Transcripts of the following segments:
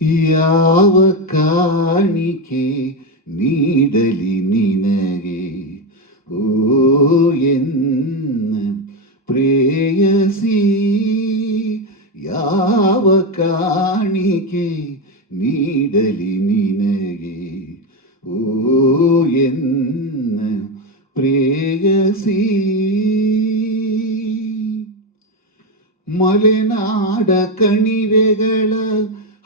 ಯಾವ ಕಾಣಿಕೆ ನೀಡಲಿ ನಿನಗೆ ಓ ಎನ್ನ ಪ್ರೇಯಸಿ, ಯಾವ ಕಾಣಿಕೆ ನೀಡಲಿ ನಿನಗೆ ಓ ಎನ್ನ ಪ್ರೇಯಸಿ. ಮಲೆನಾಡ ಕಣಿವೆಗಳ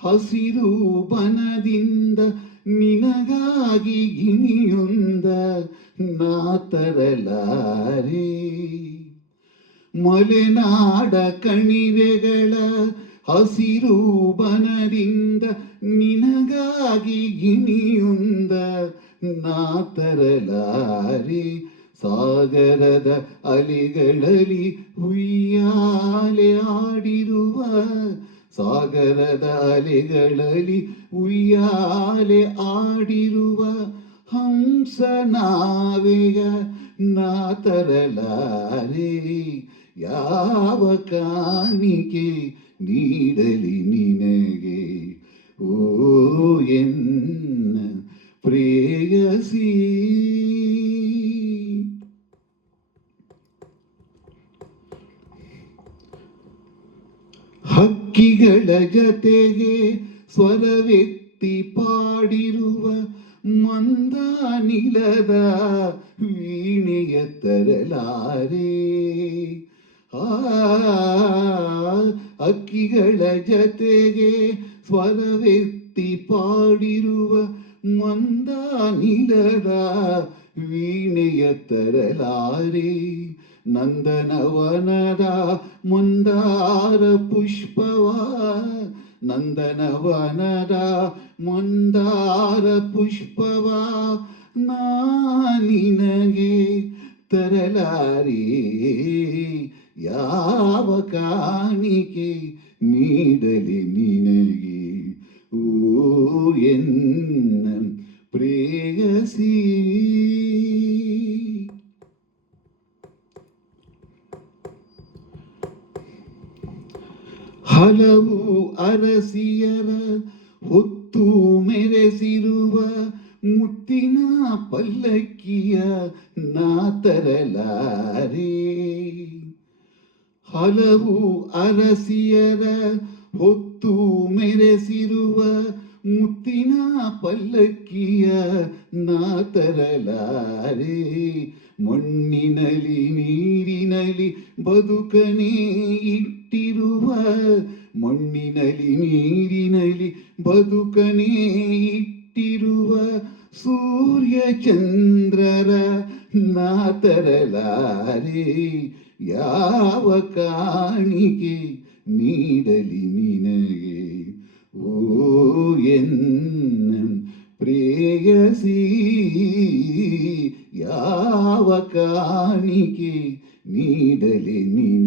ಹಸಿರು ಬನದಿಂದ ನಿನಗಾಗಿ ಗಿಣಿಯೊಂದ ನಾ ತರಲಾರೆ. ಮಲೆನಾಡ ಕಣಿವೆಗಳ ಹಸಿರು ಬನದಿಂದ ನಿನಗಾಗಿ ಗಿಣಿಯೊಂದ ನಾ ತರಲಾರೆ. ಸಾಗರದ ಅಲೆಗಳಲ್ಲಿ ಉಯ್ಯಾಲೆ ಆಡಿರುವ, ಸಾಗರದ ಅಲೆಗಳಲ್ಲಿ ಉಯ್ಯಾಲೆ ಆಡಿರುವ ಹಂಸ ನಾವೆಯ ನಾ ತರಲಾರೆ. ಯಾವ ಕಾಣಿಕೆ ನೀಡಲಿ ನಿನಗೆ ಓ ಎನ್ನ ಪ್ರೇಯಸಿ. ಹಕ್ಕಿಗಳ ಜತೆಗೆ ಸ್ವರವೆತ್ತಿ ಪಾಡಿರುವ ಮಂದಾನಿಲದ ವೀಣೆಯ ತರಲಾರೆ. ಹಕ್ಕಿಗಳ ಜತೆಗೆ ಸ್ವರವೆತ್ತಿ ಪಾಡಿರುವ ಮಂದಾನಿಲದ ವೀಣೆಯ ತರಲಾರೆ. ನಂದನವನದ ಮಂದಾರ ಪುಷ್ಪವ, ನಂದನವನದ ಮಂದಾರ ಪುಷ್ಪವ ನಾನಿನಗೆ ತರಲಾರೆ. ಯಾವ ಕಾಣಿಕೆ ನೀಡಲಿ ನಿನಗೆ ಓ ಎನ್ನ ಪ್ರೇಯಸಿ. ಹಲವು ಅರಸಿಯರ ಹೊತ್ತು ಮೆರೆಸಿರುವ ಮುತ್ತಿನ ಪಲ್ಲಕ್ಕಿಯ ನಾ ತರಲಾರೆ. ಹಲವು ಅರಸಿಯರ ಹೊತ್ತು ಮೆರೆಸಿರುವ ಮುತ್ತಿನ ಪಲ್ಲಕ್ಕಿಯ ನಾ ತರಲಾರೆ. ಮಣ್ಣಿನಲ್ಲಿ ನೀರಿನಲ್ಲಿ ಬದುಕನೇ ಇಟ್ಟಿರುವ, ಮಣ್ಣಿನಲ್ಲಿ ನೀರಿನಲ್ಲಿ ಬದುಕನೇ ಇಟ್ಟಿರುವ ಸೂರ್ಯ ಚಂದ್ರರ ನಾ ತರಲಾರೆ. ಯಾವ ಕಾಣಿಕೆ ನೀಡಲಿ ನಿನಗೆ ಓ ಎನ್ನ ಪ್ರೇಯಸಿ. ಯಾವ ಕಾಣಿಕೆ ನೀಡಲಿ ನಿನಗೆ